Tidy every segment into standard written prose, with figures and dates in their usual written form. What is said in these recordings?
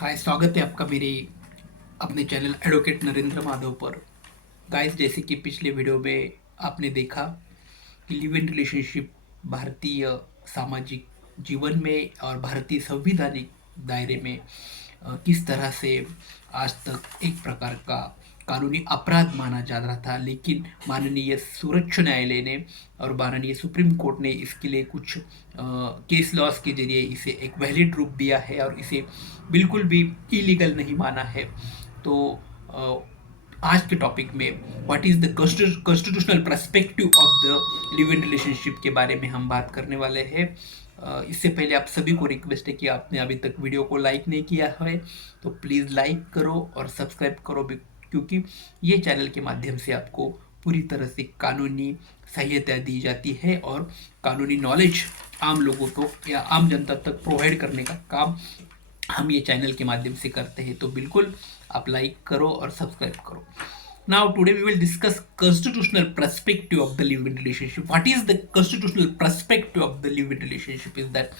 हाय, स्वागत है आपका मेरे अपने चैनल एडवोकेट नरेंद्र माधव पर। गाइस, जैसे कि पिछले वीडियो में आपने देखा कि लिव इन रिलेशनशिप भारतीय सामाजिक जीवन में और भारतीय संवैधानिक दायरे में किस तरह से आज तक एक प्रकार का कानूनी अपराध माना जा रहा था, लेकिन माननीय सर्वोच्च न्यायालय ने और माननीय सुप्रीम कोर्ट ने इसके लिए कुछ केस लॉस के जरिए इसे एक वैलिड रूप दिया है और इसे बिल्कुल भी इलीगल नहीं माना है। तो अ, आज के टॉपिक में what is the constitutional perspective of the live in relationship के बारे में हम बात करने वाले हैं। इससे पहले आप सभी को रिक्वेस्ट है कि आपने अभी तक वीडियो को लाइक नहीं किया है तो प्लीज़ लाइक करो और सब्सक्राइब करो क्योंकि ये चैनल के माध्यम से आपको पूरी तरह से कानूनी सहायता दी जाती है और कानूनी नॉलेज आम लोगों को या आम जनता तक प्रोवाइड करने का काम हम ये चैनल के माध्यम से करते हैं। तो बिल्कुल आप लाइक करो और सब्सक्राइब करो। Now today we will discuss constitutional perspective of the live-in relationship. What is the constitutional perspective of the live-in relationship is that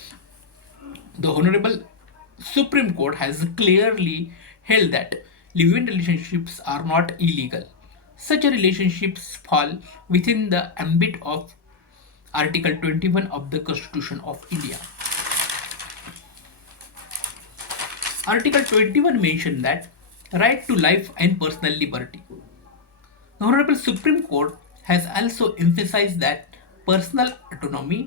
the Honorable Supreme Court has clearly held that live-in relationships are not illegal. Such relationships fall within the ambit of Article 21 of the Constitution of India. Article 21 mentioned that right to life and personal liberty. The Honorable Supreme Court has also emphasized that personal autonomy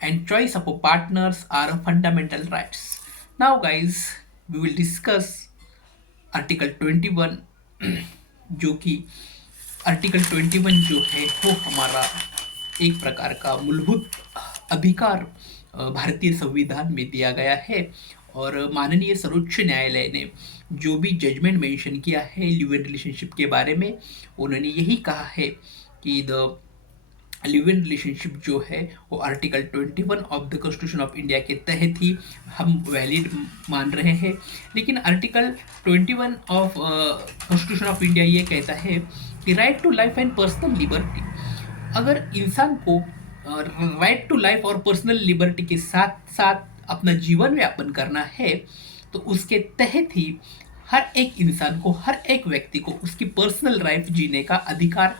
and choice of partners are fundamental rights. Now, guys, we will discuss Article 21 जो कि article 21 जो है वो हमारा एक प्रकार का मूलभूत अधिकार भारतीय संविधान में दिया गया है। और माननीय सर्वोच्च न्यायालय ने जो भी जजमेंट मेंशन किया है लिव इन रिलेशनशिप के बारे में, उन्होंने यही कहा है कि द लिव इन रिलेशनशिप जो है वो article 21 of the constitution of India के तहत ही हम वैलिड मान रहे हैं। लेकिन article 21 of constitution of India ये कहता है कि right to life and personal liberty, अगर इंसान को राइट टू लाइफ और पर्सनल लिबर्टी के साथ साथ अपना जीवन यापन करना है तो उसके तहत ही हर एक इंसान को, हर एक व्यक्ति को उसकी पर्सनल लाइफ जीने का अधिकार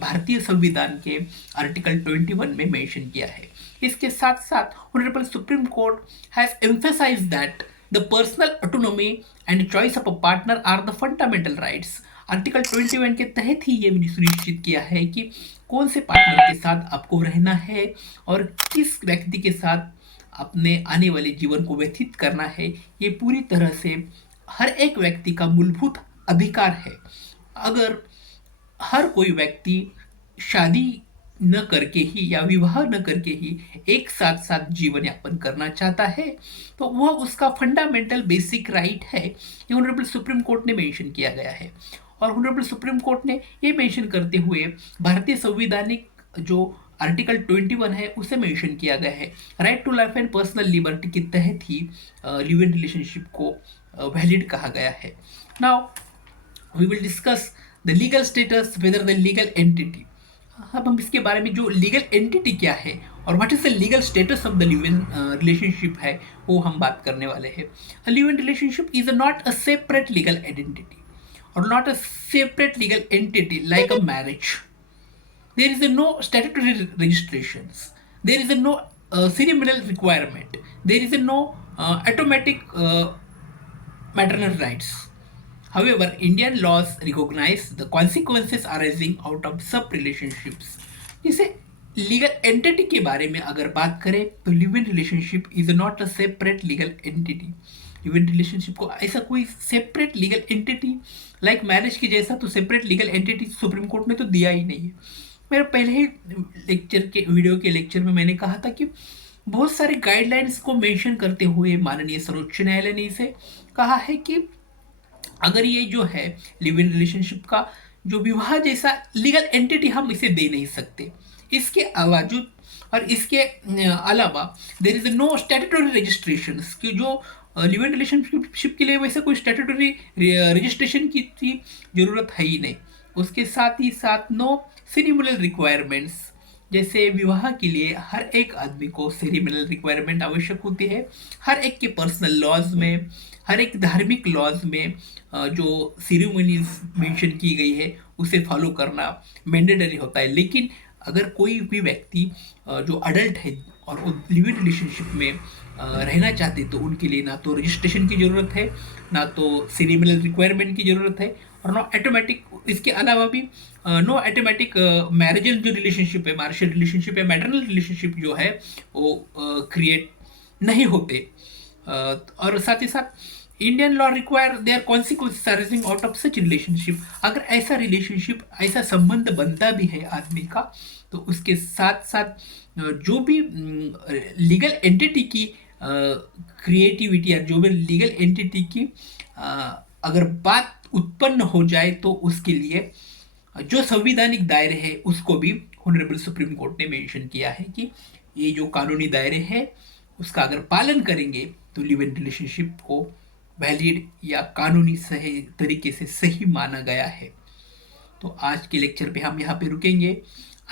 भारतीय संविधान के आर्टिकल 21 में मेंशन किया है। इसके साथ साथ honourable supreme court has emphasised that the personal autonomy and choice of a partner are the fundamental rights. Article 21 के तहत ही ये सुनिश्चित किया है कि कौन से पार्टनर के साथ आपको रहना है और किस व्यक्ति के साथ अपने आने वाले जीवन को व्यतीत करना है, ये पूरी तरह से हर एक व्यक्ति का मूलभूत अधिकार है। अगर हर कोई व्यक्ति शादी न करके ही या विवाह न करके ही एक साथ साथ जीवन यापन करना चाहता है तो वह उसका फंडामेंटल बेसिक राइट है, ये ऑनरेबल सुप्रीम कोर्ट ने मेंशन किया गया है। और ऑनरेबल सुप्रीम कोर्ट ने ये मेंशन करते हुए भारतीय संवैधानिक जो आर्टिकल 21 है उसे मेंशन किया गया है। Right to life and personal liberty के तहत ही लिव इन रिलेशनशिप को वैलिड कहा गया है। Now we will discuss the legal status whether the legal entity. अब हम इसके बारे में जो लीगल एंटिटी क्या है और what is the legal status of the live in relationship है वो हम बात करने वाले हैं। Live in relationship is not a separate legal identity or not a separate legal entity like a marriage. There is no statutory registrations. There is no ceremonial requirement. There is no automatic maternal rights. However, Indian laws recognize the consequences arising out of sub relationships. जैसे legal entity के बारे में अगर बात करें तो live in relationship is not a separate legal entity. Live in relationship को ऐसा कोई separate legal entity like marriage की जैसा तो separate legal entity supreme court ने तो दिया ही नहीं है। मेरे पहले ही वीडियो के लेक्चर में मैंने कहा था कि बहुत सारे गाइडलाइंस को मेंशन करते हुए माननीय सर्वोच्च न्यायालय ने इसे कहा है कि अगर ये जो है लिव इन रिलेशनशिप का जो विवाह जैसा लीगल एंटिटी हम इसे दे नहीं सकते। इसके बावजूद और इसके अलावा there is no statutory registration कि जो लिव इन रिलेशनशिप के लिए वैसे कोई स्टैट्यूटरी रजिस्ट्रेशन की जरूरत है ही नहीं। उसके साथ ही साथ नो सेरेमोनियल रिक्वायरमेंट्स जैसे विवाह के लिए हर एक आदमी को सेरेमनियल रिक्वायरमेंट आवश्यक होती है, हर एक के पर्सनल लॉज में, हर एक धार्मिक लॉज में जो सेरेमनीज मेंशन की गई है उसे फॉलो करना मैंडेटरी होता है। लेकिन अगर कोई भी व्यक्ति जो अडल्ट है और वो लिव इन रिलेशनशिप में रहना चाहते तो उनके लिए ना तो रजिस्ट्रेशन की ज़रूरत है, ना तो सेरेमनियल रिक्वायरमेंट की ज़रूरत है, और नो ऑटोमेटिक इसके अलावा भी नो ऑटोमेटिक मैरिजल जो रिलेशनशिप है, मार्शल रिलेशनशिप है, मैटरनल रिलेशनशिप जो है वो क्रिएट नहीं होते। और साथ ही साथ Indian law require their consequences arising out of such relationship. अगर ऐसा रिलेशनशिप, ऐसा संबंध बनता भी है आदमी का, तो उसके साथ साथ जो भी लीगल एंटिटी की क्रिएटिविटी या जो भी लीगल एंटिटी की अगर बात उत्पन्न हो जाए तो उसके लिए जो संवैधानिक दायरे हैं उसको भी ऑनरेबल सुप्रीम कोर्ट ने मेंशन किया है कि ये जो कानूनी दायरे हैं उसका अगर पालन करेंगे तो लिव इन रिलेशनशिप को वैलिड या कानूनी सही तरीके से सही माना गया है। तो आज के लेक्चर पे हम यहाँ पे रुकेंगे।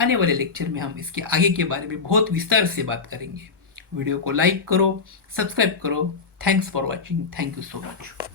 आने वाले लेक्चर में हम इसके आगे के बारे में बहुत विस्तार से बात करेंगे। वीडियो को लाइक करो, सब्सक्राइब करो। Thanks for watching. Thank you so much.